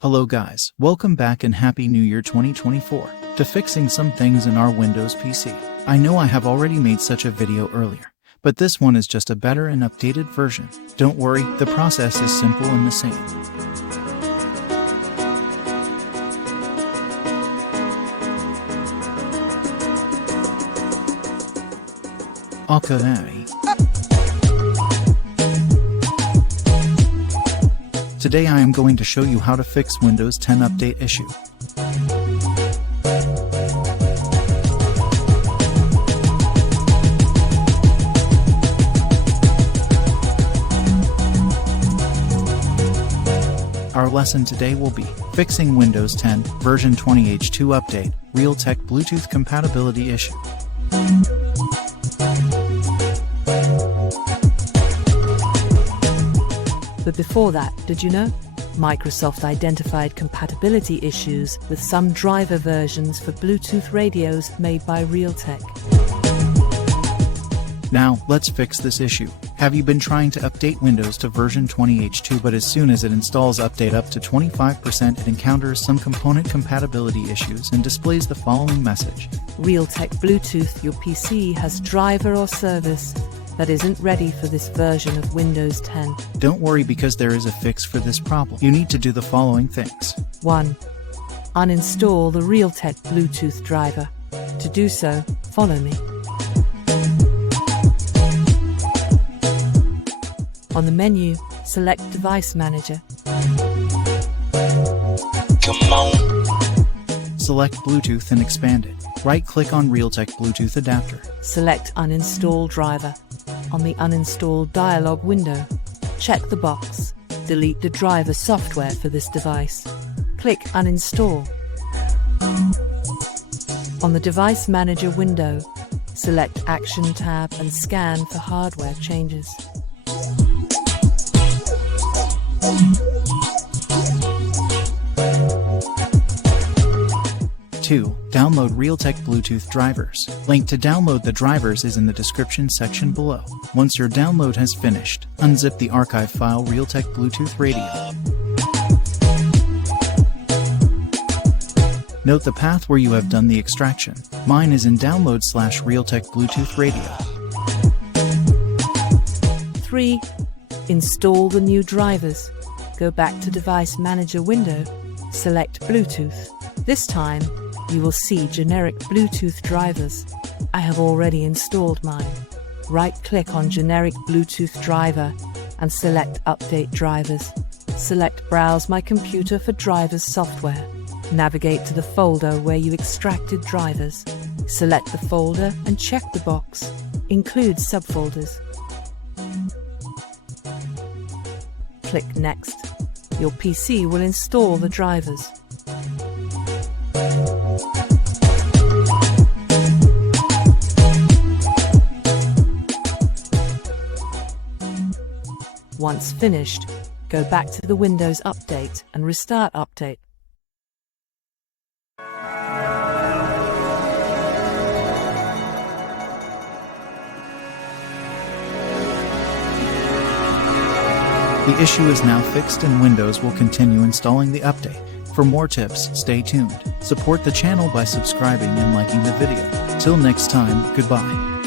Hello guys, welcome back and Happy New Year 2024 to fixing some things in our Windows PC. I know I have already made such a video earlier, but this one is just a better and updated version. Don't worry, the process is simple and the same. Okay. Today I am going to show you how to fix Windows 10 update issue. Our lesson today will be fixing Windows 10 version 20H2 update, Realtek Bluetooth compatibility issue. But before that, did you know? Microsoft identified compatibility issues with some driver versions for Bluetooth radios made by Realtek. Now, let's fix this issue. Have you been trying to update Windows to version 20H2 but as soon as it installs update up to 25% it encounters some component compatibility issues and displays the following message. Realtek Bluetooth, your PC has driver or service that isn't ready for this version of Windows 10. Don't worry because there is a fix for this problem. You need to do the following things. 1. Uninstall the Realtek Bluetooth driver. To do so, follow me. On the menu, select Device Manager. Come on. Select Bluetooth and expand it. Right-click on Realtek Bluetooth adapter. Select Uninstall driver. On the Uninstall dialog window, check the box. Delete the driver software for this device. Click Uninstall. On the Device Manager window, select Action tab and scan for hardware changes. 2. Download Realtek Bluetooth drivers. Link to download the drivers is in the description section below. Once your download has finished, unzip the archive file Realtek Bluetooth Radio. Note the path where you have done the extraction. Mine is in download/Realtek Bluetooth Radio. 3. Install the new drivers. Go back to Device Manager window, select Bluetooth. This time, you will see generic Bluetooth drivers. I have already installed mine. Right-click on generic Bluetooth driver and select Update drivers. Select Browse my computer for drivers software. Navigate to the folder where you extracted drivers. Select the folder and check the box. Include subfolders. Click Next. Your PC will install the drivers. Once finished, go back to the Windows Update and restart Update. The issue is now fixed and Windows will continue installing the update. For more tips, stay tuned. Support the channel by subscribing and liking the video. Till next time, goodbye.